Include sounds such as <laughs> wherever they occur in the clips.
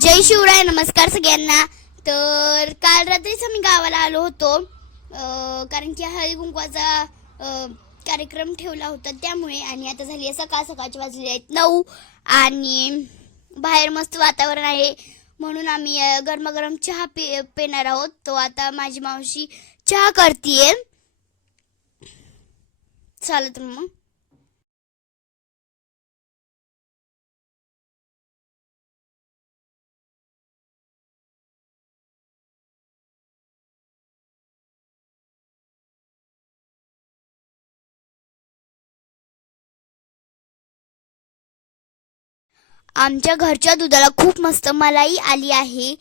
जय शिवराय नमस्कार सगळ्यांना. तर काल रात्रीच आम्ही गावाला आलो होतो. कारण की हळदी कुंकवाचा कार्यक्रम ठेवला होता त्यामुळे आणि आता झाली आहे सकाळ सकाळची वाजलेली आहेत नऊ आणि बाहेर मस्त वातावरण आहे. म्हणून आम्ही गरमागरम चहा पि पिणार आहोत. तो आता माझी मावशी चहा करतीये. चालत मग. आमच्या घरच्या दुधाला खूप मस्त मलाई आली आहे.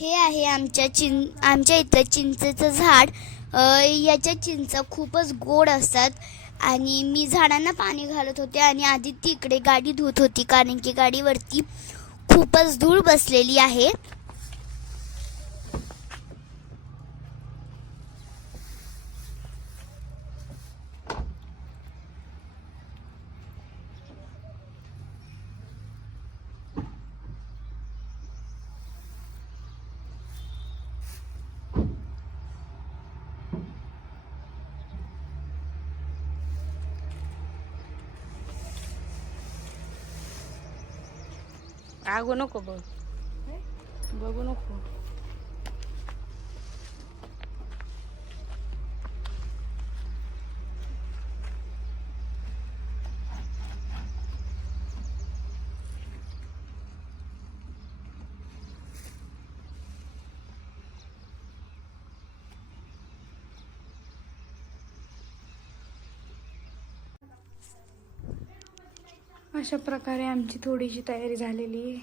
हे आहे आमच्या चिं आमच्या इथं चिंचेचं झाड. याच्या चिंचा खूपच गोड असतात. आणि मी झाडांना पाणी घालत होते आणि आधी तिकडे गाडी धुत होती कारण की गाडीवरती खूपच धूळ बसलेली आहे. आगो नको बघ. बघू नको. अशा प्रकारे आमची थोडीशी तयारी झालेली आहे.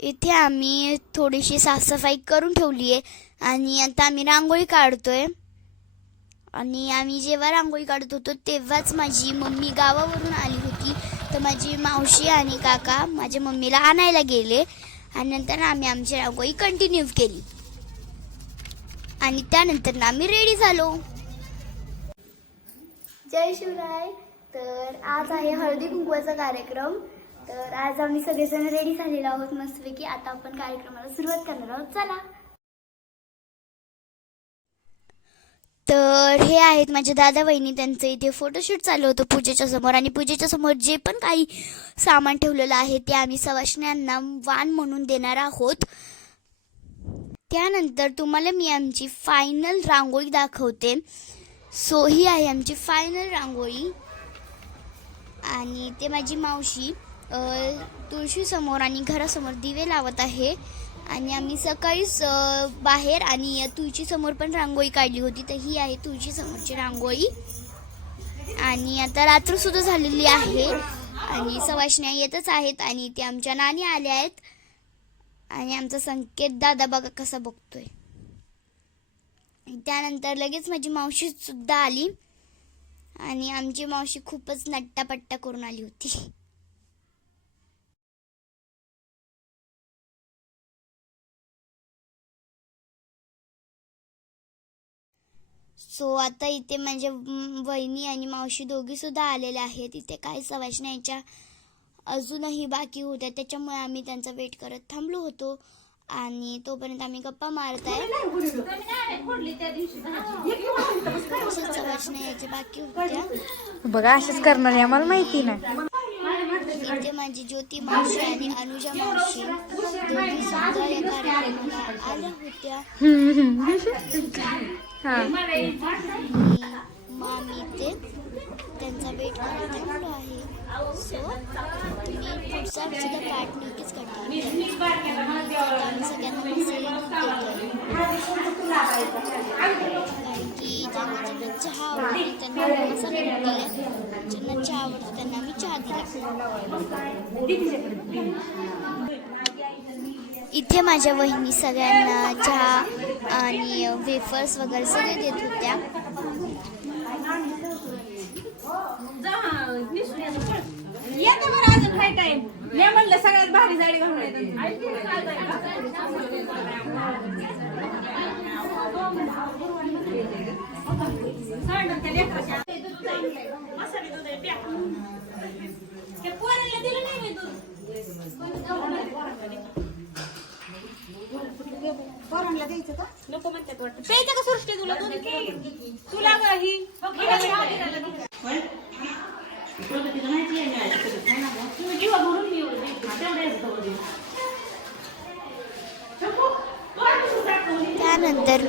इथे आम्ही थोडीशी साफसफाई करून ठेवली आहे आणि आता आम्ही रांगोळी काढतोय. आणि आम्ही जेव्हा रांगोळी काढत होतो तेव्हाच माझी मम्मी गावावरून आली होती. तर माझी मावशी आणि काका माझ्या मम्मीला आणायला गेले आणि नंतर आम्ही आमची रांगोळी कंटिन्यू केली. आणि त्यानंतर ना आम्ही रेडी झालो. जय शिवराय. तर आज आहे हळदी कुंकवाचा कार्यक्रम. तर आज आम्ही सगळेजण रेडी झालेलो आहोत मस्तपैकी. आता आपण कार्यक्रमाला सुरुवात करणार आहोत. चला. तर हे आहेत माझ्या दादा वहिनी. त्यांचं इथे फोटोशूट चालू होतं पूजेच्या समोर. आणि पूजेच्या समोर जे पण काही सामान ठेवलेलं आहे ते आम्ही सवाशण्यांना वाण म्हणून देणार आहोत. त्यानंतर तुम्हाला मी आमची फायनल रांगोळी दाखवते. सो ही आहे आमची फायनल रांगोळी. आणि ते माझी मावशी तुळशीसमोर आणि घरासमोर दिवे लावत आहे. आणि आम्ही सकाळीच बाहेर आणि तुळशीसमोर पण रांगोळी काढली होती. तर ही आहे तुळशीसमोरची रांगोळी. आणि आता रात्रसुद्धा झालेली आहे. आणि सवाशण्या येतच आहेत आणि ते आमच्या नानी आल्या आहेत. आणि आमचा संकेत दादा बघा कसा बघतोय. त्यानंतर लगेच माझी मावशी सुद्धा आली. आणि आमची मावशी खूपच नट्टापट्टा करून आली होती. सो आता इथे म्हणजे वहिनी आणि मावशी दोघी सुद्धा आलेल्या आहेत. इथे काही सवाशण्याच्या अजूनही बाकी होत्या. त्याच्यामुळे आम्ही त्यांचा वेट करत थांबलो होतो. आणि तोपर्यंत आम्ही गप्पा मारत आहे. बाकी होत्या. बघा असेच करणार आहे आम्हाला माहिती नाही. इथे माझी ज्योती मावशी आणि अनुजा मावशी दोघी सुद्धा या कार्यक्रमाला आल्या होत्या. हा. आणि आम्ही इथे त्यांचा वेट करत आहे. सो तुम्ही पुढचा सुद्धा पार्ट नक्कीच कंटिन्यू आम्ही सगळ्यांना मसाले कारण की ज्यांना ज्यांना चहा आवडते त्यांना मसाला मसाले ज्यांना चहा आवडतो त्यांना मी चहा दिला इथे माझ्या वहिनी सगळ्यांना चहा आणि वेफर्स वगैरे सगळे देत होत्या. येतो बरं अजून काय टाइम मी म्हणलं सगळ्यात भारी जाडी घालून येतात ते पोरांना दिलं नाही मी दूध नको म्हणतात वाटतं. प्यायचं का सृष्टी तुला दूध तुला ग ही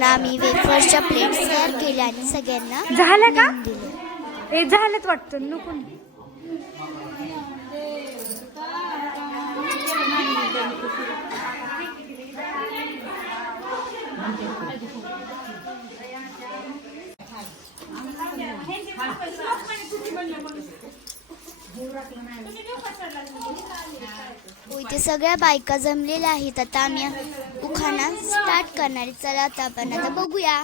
त्यानंतर ना आम्ही वेफर्सच्या प्लेट तयार केल्या आणि सगळ्यांना झालं का? ए झालंच वाटतं नको. हो, इथे सगळ्या बायका जमलेल्या आहेत. आता आम्ही उखाणा स्टार्ट करणार. चला आता आपण आता बघूया.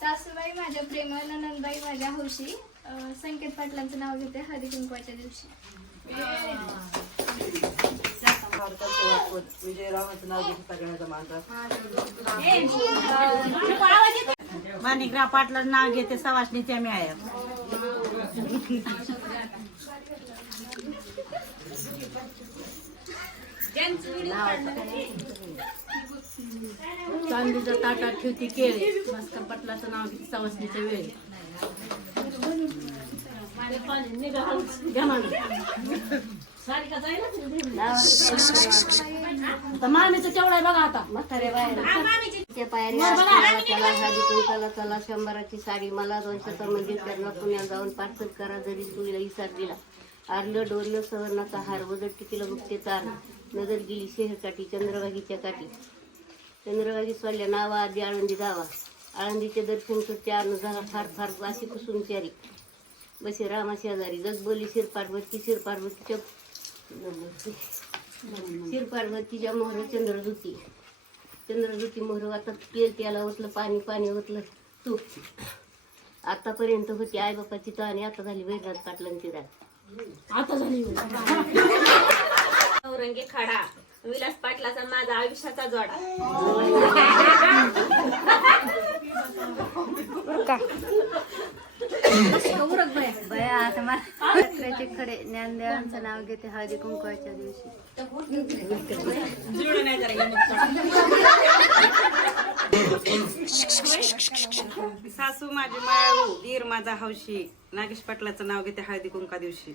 सासूबाई माझ्या प्रेमळ नंदबाई माझ्या हौशी. संकेत पाटलांचं नाव घेते हळदी कुंकवाच्या दिवशी. माणिकराव पाटला नाव घेते सवासणीच्या मी आहे. चांदीच्या ताटात ठेवती केळे. भास्कर पाटलाचं नाव घेते सवासणीच्या वेळी. मामीचं तेवढं आहे बघा आता. म्हातारे बाहेर. पायरी चला चला हळदी कुंकाला चला शंभराची साडी मला दोनशे मंदिर करणं पुण्यात जाऊन पार्सल करा जरी तुला इसार दिला. आरलं डोरलं सवर्णाचा हार वजट कितीला बघते तार. नजर गेली शेहर काठी चंद्रभागीच्या काठी. चंद्रभागी सोडल्या नावा आधी आळंदी जावा. आळंदीचे दर्शन करते आर्ण झाला फार फार वाशी कुसून चारी बसे रामा शेजारी जग बोली शिर पार्वती शिर पार्वतीच्या शिर पार्वतीच्या मोहर चंद्रदुती चंद्रज्योती मोहर आता तेल त्याला ओतलं पाणी पाणी ओतलं तूप आतापर्यंत होती आई बापाची तर आणि आता झाली वैद्यनाथ पाटलांची रात आता झाली. औरंगी खडा विलास पाटलाचा माझा आयुष्याचा जोडा. बया आता मला खडे ज्ञानदेवांचं नाव घेते हळदी कुंकवाच्या दिवशी. सासू माझी मायाळू दीर माझा हौशी. नागेश पाटलाचं नाव घेते हळदी कुंका दिवशी.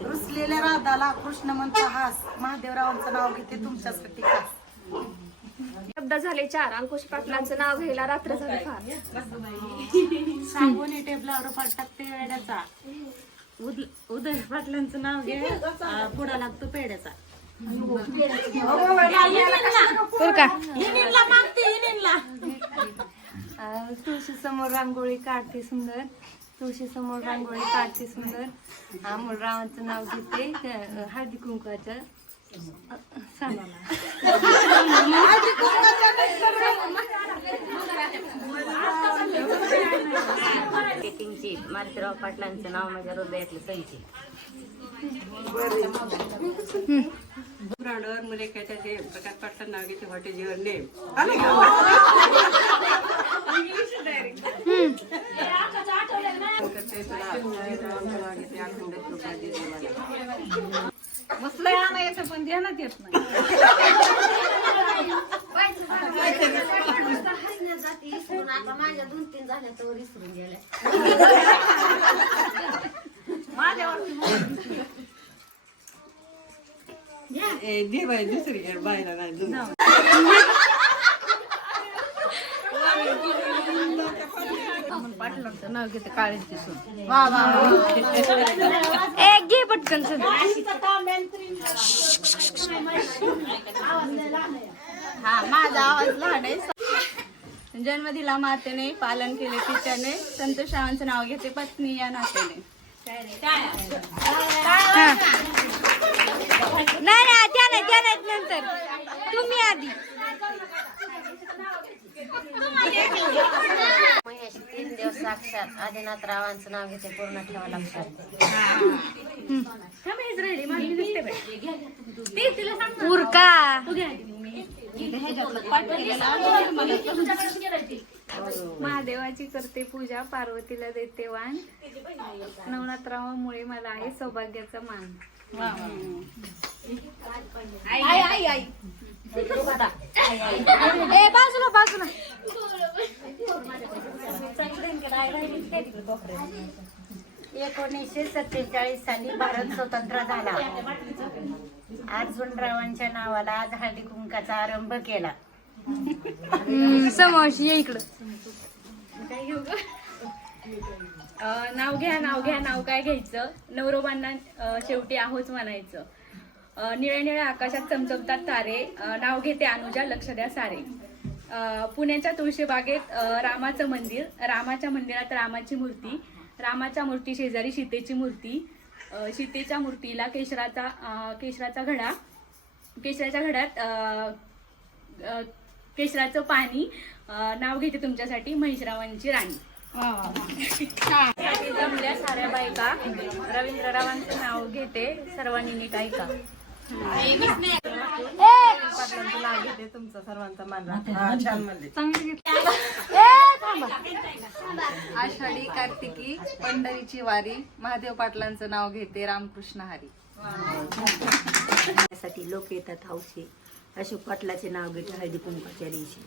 रुसलेल्या राधाला कृष्ण म्हणतो हास. महादेवरावांचं नाव घेते तुमच्यासाठी खास. शब्द झाले चार. अंकुश पाटलांचं नाव घ्यायला रात्र झाली फार. सांगून टेबलावर पाठ टाकते वेड्याचा उद- उदय पाटलांचं नाव घे. पुढा लागतो पेड्याचा. बरं का? तुळशी समोर रांगोळी काढते सुंदर. तुळशी समोर रांगोळी काढते सुंदर. अमोल रावांचं नाव घेते हळदी कुंकवाच्या सणाला मार्केटिंगची मारुतीराव पाटलांचं नाव माझ्या हृदयातलं सईची ब्रांडवर मुलेख्याच्या जे प्रकाश पाटला नाव घेते हॉटेल जीवन नेम मस्त आणायचं पण ध्यानात येत नाही <laughs> आता माझ्या दोन तीन झाल्या तर विसरून गेल्या. <laughs> एक <laughs> घे पटकन सर हा माझा आवाज लहान आहे. जन्म दिला मातेने पालन केले पित्याने संतोषावांचं नाव घेते पत्नी या नात्याने. नाही नाही त्या नाही त्या नाहीत नंतर. तुम्ही आधी. महेश तीन दिवस साक्षात आदिनाथ रावांचं नाव घेते पूर्ण ठेवा लक्षात. उरका. महादेवाची करते पूजा पार्वतीला देते वाण. नवनाथरावामुळे मला आहे सौभाग्याचा मान. बाजूला बाजूला. एकोणीसशे सत्तेचाळीस साली भारत स्वतंत्र झाला. अर्जुनरावांच्या नावाला आज हळदी कुंकाचा आरंभ केला. हम्म, समोशी ये इकडं. अं, नाव घ्या नाव घ्या नाव काय घ्यायचं? नवरोबांना अं, शेवटी आहोच म्हणायचं. अं, निळ्या निळ्या आकाशात चमचमतात तारे. अं, नाव घेते अनुजा लक्ष द्या सारे. अं, पुण्याच्या तुळशीबागेत अं, रामाचं मंदिर. रामाच्या मंदिरात रामाची मूर्ती. रामाच्या मूर्ती शेजारी सीतेची मूर्ती. सीतेच्या मूर्तीला केशराचा केशराचा घडा. केशराच्या घड्यात केशराचं पाणी नाव घेते तुमच्यासाठी महिषरावांची राणी. जमल्या साऱ्या बायका रवींद्ररावांचं नाव घेते सर्वांनी नीट ऐका. आषाढी कार्तिकी पंढरीची वारी. महादेव पाटलांचं नाव घेते रामकृष्ण हरी. साठी लोक येतात हौशी. अशोक पाटलाचे नाव घेते हळदी कुंकाच्या दिवशी.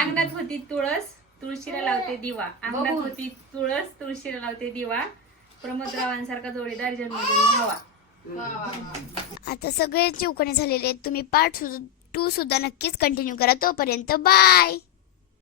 अंगणात होती तुळस तुळशीला लावते दिवा. अंगणात होती तुळस तुळशीला लावते दिवा. प्रमोदरावांसारखा जोडीदार जन्मजन्म हवा. आता सगळे चिवकणे झालेले आहेत तुम्ही पार्ट टू सुद्धा नक्कीच कंटिन्यू करा. तोपर्यंत बाय